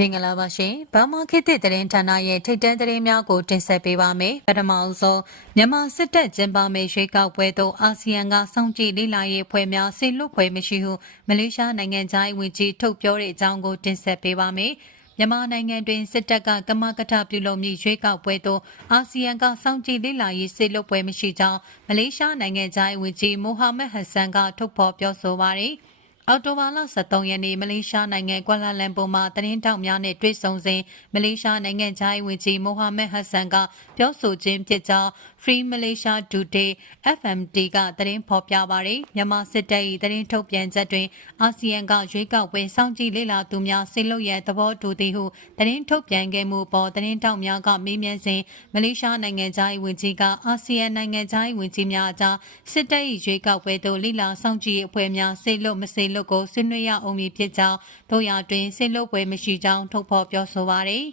မင်္ဂလာပါရှင်။ဘာမာခေတ်သစ်သတင်းဌာနရဲ့ထိတ်တန့်သတင်းများကိုတင်ဆက်ပေးပါမယ်။ပထမအဆုံးမြန်မာစစ်တပ်ကျင်းပမယ့်ရွေးကောက်ပွဲသို့အာဆီယံကစောင့်ကြည့်လေ့လာရေးဖွဲ့များဆင်လွတ်ဖွဲ့မရှိဟုမလေးရှားနိုင်ငံသား၏ဝန်ကြီးထုတ်ပြောတဲ့အကြောင်းကိုတင်ဆက်ပေးပါမယ်။မြန်မာနိုင်ငံတွင်စစ်တပ်ကကမကထပြုလုပ်မည့်ရွေးကောက်ပွဲသို့အာဆီယံကစောင့်ကြည့်လေ့လာရေးစေလွတ်ပွဲမရှိကြောင်းမလေးရှားနိုင်ငံသား၏ဝန်ကြီးမိုဟာမက်ဟဆန်ကထုတ်ဖော်ပြောဆိုပါရယ်။ အော်တိုဘာလ23ရက်နေ့မလေးရှားနိုင်ငံကွာလာလမ်ပူမှာသတင်းတောက်များနဲ့တွေ့ဆုံစဉ်မလေးရှားနိုင်ငံခြားရေးဝန်ကြီးမိုဟာမက်ဟဆန်ကပြောဆိုခြင်းဖြစ်ကြောင်း Free Malaysia Today FMT ကသတင်းဖော်ပြပါရယ်မြန်မာစစ်တပ်၏သတင်းထုတ်ပြန်ချက်တွင်အာဆီယံကရွေးကောက်ပွဲစောင့်ကြည့်လေ့လာသူများဆေးလုရဲ့သဘောတူသည်ဟုသတင်းထုတ်ပြန်ခဲ့မှုပေါ်သတင်းတောက်များကမေးမြန်းစဉ်မလေးရှားနိုင်ငံခြားရေးဝန်ကြီးကအာဆီယံနိုင်ငံခြားရေးဝန်ကြီးများအကြားစစ်တပ်၏ရွေးကောက်ပွဲသို့လေ့လာစောင့်ကြည့်အဖွဲ့များဆေးလုမဆေးလုကိုဆွေးနွေးရအောင်မည်ဖြစ်ကြောင်းတို့ရတွင်ဆေးလုပွဲမရှိကြောင်းထုတ်ဖော်ပြောဆိုပါရယ်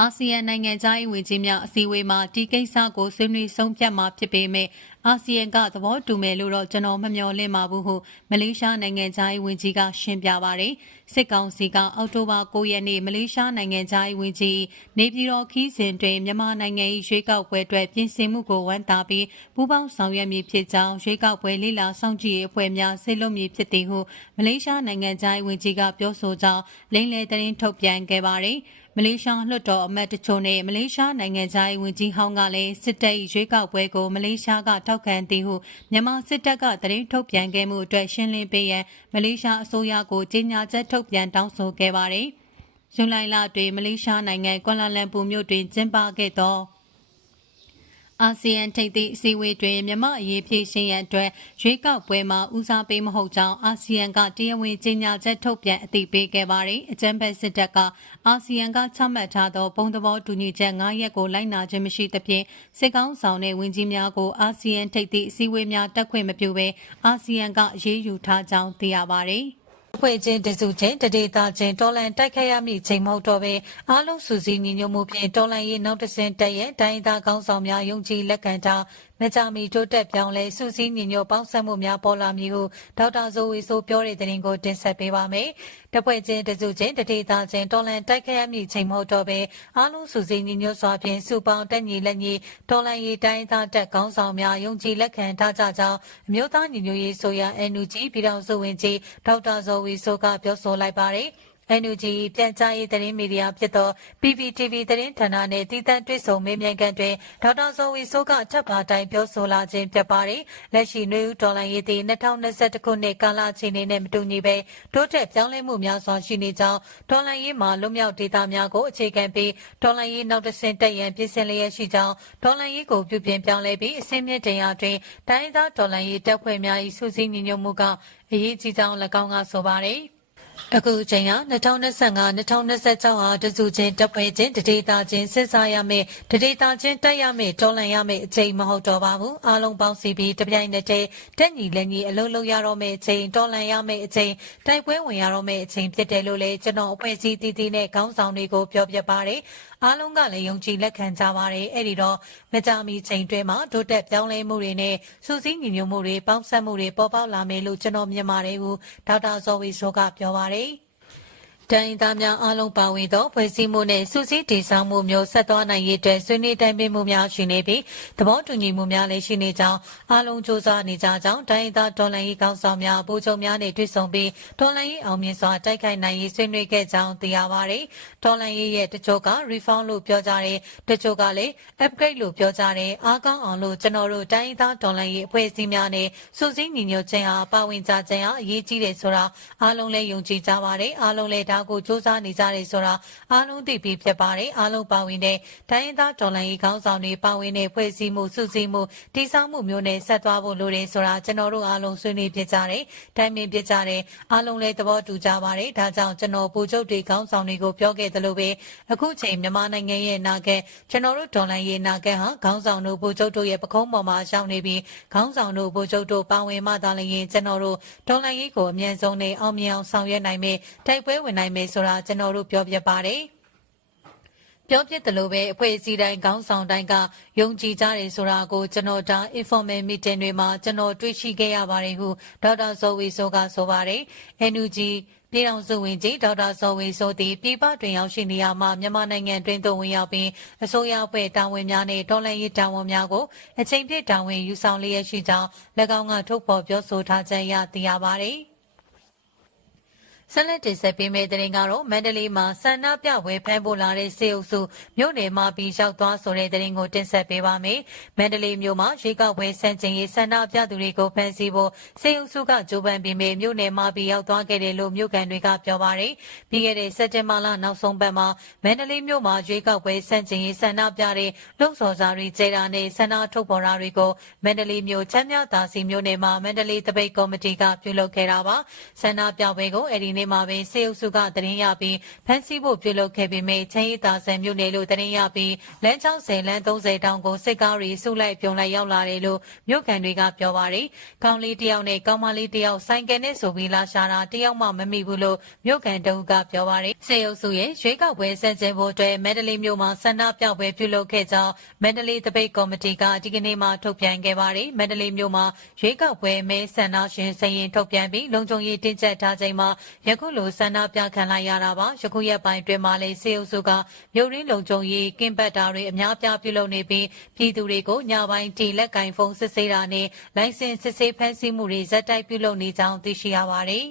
အာဆီယံနိုင်ငံသားရေးဝန်ကြီးများအစည်းအဝေးမှာဒီကိစ္စကိုဆွေးနွေးဆုံးဖြတ်မှာဖြစ်ပေမဲ့အာဆီယံကသဘောတူမယ်လို့တော့ကျွန်တော်မမျှော်လင့်ပါဘူးဟုမလေးရှားနိုင်ငံသားရေးဝန်ကြီးကရှင်းပြပါတယ်။စစ်ကောင်စီကအောက်တိုဘာ9ရက်နေ့မလေးရှားနိုင်ငံသားရေးဝန်ကြီးနေပြည်တော်ခီးစဉ်တွင်မြန်မာနိုင်ငံ၏ရွေးကောက်ပွဲအတွက်ပြင်ဆင်မှုကိုဝန်တာပြီးပူးပေါင်းဆောင်ရွက်မည်ဖြစ်ကြောင်းရွေးကောက်ပွဲလိလာစောင့်ကြည့်ရေးအဖွဲ့များဆေးလွတ်မည်ဖြစ်သည်ဟုမလေးရှားနိုင်ငံသားရေးဝန်ကြီးကပြောဆိုကြောင်းလိမ့်လေသတင်းထုတ်ပြန်ခဲ့ပါတယ်။ မလေးရှားလွှတ်တော်အမတ်တချို့နဲ့မလေးရှားနိုင်ငံသားရေးဝန်ကြီးဟောင်းကလည်းစစ်တပ်၏ရွေးကောက်ပွဲကိုမလေးရှားကထောက်ခံသည်ဟုမြန်မာစစ်တပ်ကသတင်းထုတ်ပြန်ခဲ့မှုအတွက်ရှင်းလင်းပေးရန်မလေးရှားအစိုးရကိုကြေညာချက်ထုတ်ပြန်တောင်းဆိုခဲ့ပါတယ်။ဇွန်လလတွင်မလေးရှားနိုင်ငံကွာလာလမ်ပူမြို့တွင်ကျင်းပခဲ့သော အာဆီယံထိပ်သီးအစည်းအဝေးတွင်မြမအရေးဖြည့်ရှင်ရန်အတွက်ရွေးကောက်ပွဲမှာဦးစားပေးမဟုတ်ကြောင်းအာဆီယံကတရားဝင်ကြေညာချက်ထုတ်ပြန်အသိပေးခဲ့ပါတယ်။အကြံဖက်စစ်တပ်ကအာဆီယံကချမှတ်ထားသောပုံသဘောတူညီချက်9ရက်ကိုလိုက်နာခြင်းမရှိသဖြင့်စစ်ကောင်းဆောင်တဲ့ဝန်ကြီးများကိုအာဆီယံထိပ်သီးအစည်းအဝေးများတက်ခွင့်မပြုဘဲအာဆီယံကရေးယူထားကြောင်းသိရပါတယ်။အ ဖွဲ့ချင်းတစုချင်းတဒေတာချင်းတော်လန်တိုက်ခိုက်ရမည့်ချိန်မဟုတ်တော့ပဲအားလုံးစုစည်းညီညွတ်မှုဖြင့်တော်လန်ရေးနောက်တစ်ဆင့်တက်ရဲ့တိုင်းသားကောင်းဆောင်များယုံကြည်လက်ခံထား မကြမီတိုးတက်ပြောင်းလဲစုစည်းညီညွတ်ပေါင်းစပ်မှုများပေါ်လာမည်ဟုဒေါက်တာဇိုဝီဆိုပြောတဲ့သတင်းကိုတင်ဆက်ပေးပါမယ်။တပွဲချင်းတစုချင်းတဒေတာချင်းတော်လန်တိုက်ခိုက်ရမည့်ချိန်မဟုတ်တော့ပဲအားလုံးစုစည်းညီညွတ်စွာဖြင့်စုပေါင်းတက်ညီလက်ညီတော်လန်ရေးတိုင်းသားတက်ကောင်းဆောင်များယုံကြည်လက်ခံထားကြကြောင်းအမျိုးသားညီညွတ်ရေးဆိုရ NUG ပြည်ထောင်စုဝန်ကြီးဒေါက်တာဇော်ဝီဆိုကပြောဆိုလိုက်ပါတယ်။ NUG ပြန်ကြားရေးသတင်းမီဒီယာဖြစ်သော PPTV သတင်းဌာနနှင့်တည်တံ့တွေ့ဆုံမေးမြန်းခန်းတွင်ဒေါက်တာဇော်ဝီဆိုးကထပ်ပါတိုင်းပြောဆိုလာခြင်းဖြစ်ပါတယ်။လက်ရှိနှွေဦးဒေါ်လာရေးသည်2021ခုနှစ်ကာလချိန်နဲ့မတူညီပဲတိုးတက်ပြောင်းလဲမှုများစွာရှိနေကြောင်းဒေါ်လာရေးမှာလွတ်မြောက်ဒေသများကိုအခြေခံပြီးဒေါ်လာရေးနောက်တစ်ဆင့်တက်ရန်ပြင်ဆင်လျက်ရှိကြောင်းဒေါ်လာရေးကိုပြုပြင်ပြောင်းလဲပြီးအစင်းမြင့်တင်ရာတွင်တိုင်းသားဒေါ်လာရေးတပ်ဖွဲ့များ၏စုစည်းညီညွတ်မှုကအရေးကြီးကြောင်း၎င်းကဆိုပါတယ်။ အခုချိန်ဟာ2025-2026ဟာတစုချင်းတပ်ဖွဲ့ချင်းတဒေတာချင်းစစ်စားရမယ်တဒေတာချင်းတက်ရမယ်တော်လန်ရမယ်အချိန်မဟုတ်တော့ပါဘူးအားလုံးပေါင်းစီပြီးတပြိုင်နက်တည်းတက်ညီလက်ညီအလုံးလုံးရတော့မယ်အချိန်တော်လန်ရမယ်အချိန်တိုက်ပွဲဝင်ရတော့မယ်အချိန်ဖြစ်တယ်လို့လည်းကျွန်တော်အဖွဲ့အစည်းတည်တည်နဲ့ခေါင်းဆောင်တွေကိုပြောပြပါတယ်အားလုံးကလည်းယုံကြည်လက်ခံကြပါတယ်အဲ့ဒီတော့မကြမီချိန်တွင်းမှာတိုးတက်ပြောင်းလဲမှုတွေနဲ့စူးစီးညီညွတ်မှုတွေပေါင်းစပ်မှုတွေပေါ်ပေါက်လာမယ်လို့ကျွန်တော်မြင်ပါတယ်ဟုဒေါက်တာဇော်ဝီဆိုကပြောပါတယ် တိုင်းသားများအားလုံးပါဝင်သောဖွဲ့စည်းမှုနှင့်စုစည်းတည်ဆောက်မှုမျိုးဆက်သွားနိုင်ရေးအတွက်ဆွေးနွေးတိုင်ပင်မှုများရှိနေပြီးသဘောတူညီမှုများလည်းရှိနေကြောင်းအားလုံးစ조사နေကြကြောင်းတိုင်းသားဒေါ်လာရေးကောင်းဆောင်များအပူချုပ်များနဲ့တွေ့ဆုံပြီးဒေါ်လာရေးအောင်မြင်စွာတိုက်ခိုက်နိုင်ရေးဆွေးနွေးခဲ့ကြောင်းသိရပါတယ်။ဒေါ်လာရေးရဲ့တချို့က reform လို့ပြောကြတယ်တချို့ကလည်း upgrade လို့ပြောကြတယ်အားကောင်းအောင်လို့ကျွန်တော်တို့တိုင်းသားဒေါ်လာရေးအဖွဲ့အစည်းများနဲ့စုစည်းညီညွတ်ခြင်းဟာပါဝင်ကြခြင်းဟာအရေးကြီးတယ်ဆိုတာအားလုံးလည်းယုံကြည်ကြပါတယ်အားလုံးလည်းဒါကိုစ조사နေကြတယ်ဆိုတာအားလုံးသိပြီးဖြစ်ပါတယ်အားလုံးပါဝင်တဲ့တိုင်းရင်းသားဒေါ်လာရေးခေါင်းဆောင်တွေပါဝင်တဲ့ဖွဲ့စည်းမှုစုစည်းမှုတည်ဆောက်မှုမျိုးနဲ့ဆက်သွားဖို့လိုတယ်ဆိုတာကျွန်တော်တို့အားလုံးဆွေးနွေးဖြစ်ကြတယ်တိုင်ပင်ဖြစ်ကြတယ်အားလုံးလည်းသဘောတူကြပါတယ်ဒါကြောင့်ကျွန်တော်ပူချုပ်တွေခေါင်းဆောင်တွေကိုပြောခဲ့သလိုပဲအခုချိန်မြန်မာနိုင်ငံရဲ့နာကဲကျွန်တော်တို့ဒေါ်လာရေးနာကဲဟာခေါင်းဆောင်တို့ပူချုပ်တို့ရဲ့ပခုံးပေါ်မှာရှောင်းနေပြီးခေါင်းဆောင်တို့ပူချုပ်တို့ပါဝင်မှသာလျှင်ကျွန်တော်တို့ဒေါ်လာရေးကိုအမြဲဆုံးနဲ့အောင်မြင်အောင်ဆောင်ရွက်နိုင်မယ်တိုက်ပွဲဝင်နိုင်မယ်ဆိုတာကျွန်တော်တို့ပြောပြပါတယ်။ပြောပြတယ်လို့ပဲအဖွဲ့အစည်းတိုင်းခေါင်းဆောင်တိုင်းကယုံကြည်ကြတယ်ဆိုတာကိုကျွန်တော်ဒါ informal meeting တွေမှာကျွန်တော်တွေ့ရှိခဲ့ရပါတယ်ဟုဒေါက်တာဇော်ဝေဆိုကဆိုပါတယ် NUG ပြည်ထောင်စုဝန်ကြီးဒေါက်တာဇော်ဝေဆိုသည်ပြည်ပတွင်ရောက်ရှိနေရမှမြန်မာနိုင်ငံတွင်သို့ဝင်ရောက်ပြီးအစိုးရအဖွဲ့တာဝန်များနှင့်တော်လှန်ရေးတာဝန်များကိုအချိန်ပြည့်တာဝန်ယူဆောင်လျက်ရှိကြောင်း၎င်းကထုတ်ဖော်ပြောဆိုထားချက်အရသိရပါသည်။ ဆက်လက်တင်ဆက်ပေးမယ့်တဲ့ရင်ကတော့မန္တလေးမှာဆန္ဒပြပွဲဖမ်းဖို့လာတဲ့စေအုပ်စုမြို့နယ်မှာပြီးရောက်သွားဆိုတဲ့တဲ့ရင်ကိုတင်ဆက်ပေးပါမယ်။မန္တလေးမြို့မှာရေကောက်ပွဲဆန့်ကျင်ရေးဆန္ဒပြသူတွေကိုဖမ်းဆီးဖို့စေအုပ်စုကကြိုးပမ်းပြီးမြမြို့နယ်မှာပြီးရောက်သွားခဲ့တယ်လို့မြို့ကန်တွေကပြောပါတယ်။ပြီးခဲ့တဲ့စက်တင်ဘာလနောက်ဆုံးပတ်မှာမန္တလေးမြို့မှာရေကောက်ပွဲဆန့်ကျင်ရေးဆန္ဒပြတဲ့လုံစော်စာတွေကျေတာနဲ့ဆန္ဒထုတ်ဖော်တာတွေကိုမန္တလေးမြို့ချမ်းမြသာစီမြို့နယ်မှာမန္တလေးတပိတ်ကော်မတီကပြုလုပ်ခဲ့တာပါ။ဆန္ဒပြပွဲကိုအဲဒီနေ့မှာပဲစေအုပ်စုကတရင်ရပြီးဖမ်းဆီးဖို့ပြုလုပ်ခဲ့ပေမဲ့ချင်းရီတာဆန်မြို့နယ်လို့တရင်ရပြီးလမ်း60လမ်း30တောင်ကိုစစ်ကားတွေစုလိုက်ပြုံလိုက်ရောက်လာတယ်လို့မြို့ကန်တွေကပြောပါတယ်။ကောင်းလေးတယောက်နဲ့ကောင်းမလေးတယောက်ဆိုင်ကယ်နဲ့ဆိုပြီးလာရှာတာတယောက်မှမမိဘူးလို့မြို့ကန်တုံးကပြောပါတယ်။စေအုပ်စုရဲ့ရွေးကောက်ပွဲဆန့်ကျင်ဖို့အတွက်မန္တလေးမြို့မှာဆန္ဒပြပွဲပြုလုပ်ခဲ့ကြောင်းမန္တလေးတပိတ်ကော်မတီကဒီကနေ့မှထုတ်ပြန်ခဲ့ပါတယ်။မန္တလေးမြို့မှာရွေးကောက်ပွဲမဲဆန္ဒရှင်စရင်ထုတ်ပြန်ပြီးလုံခြုံရေးတင်းကျပ်ထားချိန်မှာယခုလိုဆန္ဒပြခံလိုက်ရတာပါယခုရက်ပိုင်းတွင်မှလည်းစေအုပ်စုကမြို့ရင်းလုံခြုံရေးကင်းပတ်တာတွေအများပြားပြုလုပ်နေပြီးပြည်သူတွေကိုညပိုင်းတီလက်ကင်ဖုန်းစစ်ဆေးတာနဲ့လိုင်စင်စစ်ဆေးဖမ်းဆီးမှုတွေဇက်တိုက်ပြုလုပ်နေကြောင်းသိရှိရပါတယ်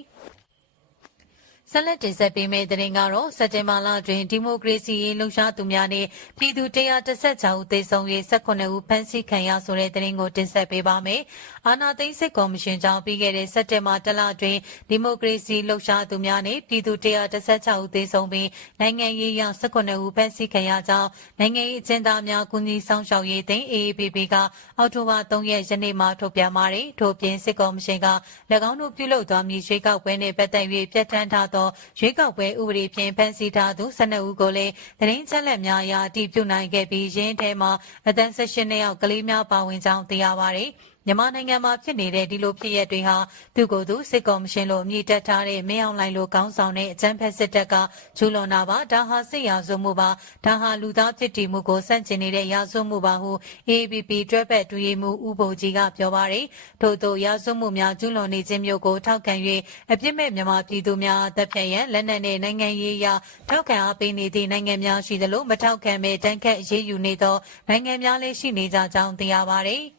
ဆက်လက်တင်ဆက်ပေးမယ့်သတင်းကတော့စက်တင်ဘာလတွင်ဒီမိုကရေစီရေးလှုပ်ရှားသူများနဲ့ပြည်သူ116ဦးသေဆုံးရေး18ဦးဖမ်းဆီးခံရဆိုတဲ့သတင်းကိုတင်ဆက်ပေးပါမယ်။အာနာသိန်းစစ်ကော်မရှင်ကြောင့်ပြီးခဲ့တဲ့စက်တင်ဘာတလတွင်ဒီမိုကရေစီလှုပ်ရှားသူများနဲ့ပြည်သူ116ဦးသေဆုံးပြီးနိုင်ငံရေးအရ18ဦးဖမ်းဆီးခံရကြောင်းနိုင်ငံရေးအကျဉ်းသားများကူညီဆောင်ရှောက်ရေးသိန်း AAPP ကအောက်တိုဘာ3ရက်ယနေ့မှထုတ်ပြန်ပါတယ်။ထို့ပြင်စစ်ကော်မရှင်က၎င်းတို့ပြုလုပ်သွားမည်ရွေးကောက်ပွဲနှင့်ပတ်သက်၍ပြဋ္ဌာန်းထားသောရွေးကောက်ပွဲဥပဒေဖြင့်ဖန်ဆီးထားသူ12ဦးကိုလည်းသတင်းချက်လက်များအရအတည်ပြုနိုင်ခဲ့ပြီးရင်းထဲမှာအသက်16နှစ်အောက်ကလေးများပါဝင်ကြောင်းသိရပါတယ်။ မြန်မာနိုင်ငံမှာဖြစ်နေတဲ့ဒီလိုဖြစ်ရပ်တွေဟာသူကိုယ်သူစစ်ကော်မရှင်လိုအမည်တက်ထားတဲ့မင်းအောင်လှိုင်လိုကောင်းဆောင်တဲ့အကြမ်းဖက်စစ်တပ်ကကျူးလွန်တာပါဒါဟာစစ်ရာဇဝမှုပါဒါဟာလူသားဖြစ်တည်မှုကိုစန့်ကျင်နေတဲ့ရာဇဝမှုပါဟု AAPP တွဲဖက်တူရီမှုဥပုံကြီးကပြောပါတယ်ထို့သောရာဇဝမှုများကျူးလွန်နေခြင်းမျိုးကိုထောက်ခံ၍အပြစ်မဲ့မြန်မာပြည်သူများတပ်ဖြတ်ရန်လက်နက်နဲ့နိုင်ငံရေးအရထောက်ခံအားပေးနေသည့်နိုင်ငံများရှိသလိုမထောက်ခံမဲ့တန်းခတ်အရေးယူနေသောနိုင်ငံများလည်းရှိနေကြကြောင်းသိရပါတယ်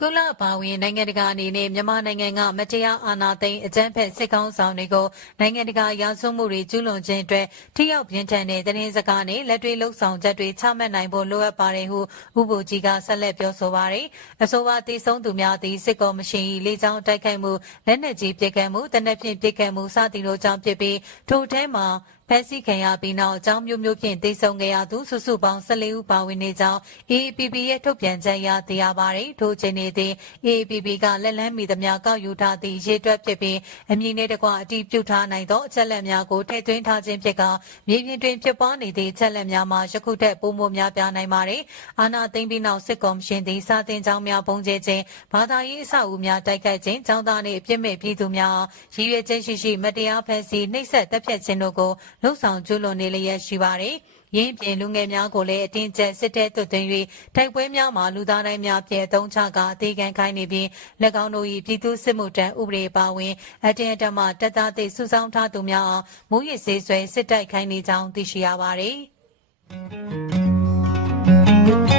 ကုလဘာဝင်နိုင်ငံတကာအနေနဲ့မြန်မာနိုင်ငံကမတရားအာဏာသိမ်းအကြမ်းဖက်စစ်ကောင်ဆောင်တွေကိုနိုင်ငံတကာရာဇဝမှုတွေကျူးလွန်ခြင်းအတွက်ထိရောက်ပြင်းထန်တဲ့သတင်းစကားနဲ့လက်တွေ့လှုပ်ဆောင်ချက်တွေချမှတ်နိုင်ဖို့လိုအပ်ပါတယ်ဟုဥပဒေကြီးကဆက်လက်ပြောဆိုပါတယ်။အဆိုပါတည်ဆုံးသူများသည့်စစ်ကော်မရှင်၏လေကြောင်းတိုက်ခိုက်မှုလက်နက်ကြီးပစ်ခတ်မှုတနက်ဖြန်ပစ်ခတ်မှုစသည်တို့ကြောင့်ဖြစ်ပြီးထို့ထဲမှာဖ မ်းဆီးခံရပြီးနောက်အကြောင်းမျိုးမျိုးဖြင့်တိတ်ဆုံခဲ့ရသူစုစုပေါင်း14ဦးပါဝင်နေကြောင်း AAPP ရဲ့ထုတ်ပြန်ချက်အရသိရပါတယ်။ထို့ချိန်နေသည် AAPP ကလက်လန်းမီသမျှကောက်ယူထားသည့်ရေတွက်ဖြစ်ပြီးအမည်နဲ့တကွအတီးပြုထားနိုင်သောအချက်လက်များကိုထည့်သွင်းထားခြင်းဖြစ်ကမြေပြင်တွင်ဖြစ်ပွားနေသည့်အချက်လက်များမှာယခုထက်ပိုမိုများပြားနိုင်ပါတယ်။အာဏာသိမ်းပြီးနောက်စစ်ကော်မရှင်သည်စာတင်ကြောင်းများပုံကျဲခြင်းဘာသာရေးအဆောက်အဦများတိုက်ခိုက်ခြင်းចောင်းသားနှင့်အပြစ်မဲ့ပြည်သူများရည်ရွယ်ချက်ရှိရှိမတရားဖန်ဆီးနှိပ်စက်တပ်ဖြတ်ခြင်းတို့ကိုလှုံ့ဆော်ကျူးလွန်နေလျက်ရှိပါတယ်။ရင်းပြင်လူငယ်များကိုလည်းအတင်းကျပ်စစ်တဲသွတ်သွင်း၍တိုက်ပွဲများမှာလူသားတိုင်းများပြဲသုံးချကအသေးခံခိုင်းနေပြီး၎င်းတို့၏ပြည်သူစစ်မှုတန်းဥပဒေပါဝင်အတင်းအဓမ္မတပ်သားသိစုဆောင်းထားသူများအောင်မူရစ်စေးဆွဲစစ်တိုက်ခိုင်းနေကြောင်းသိရှိရပါတယ်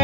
။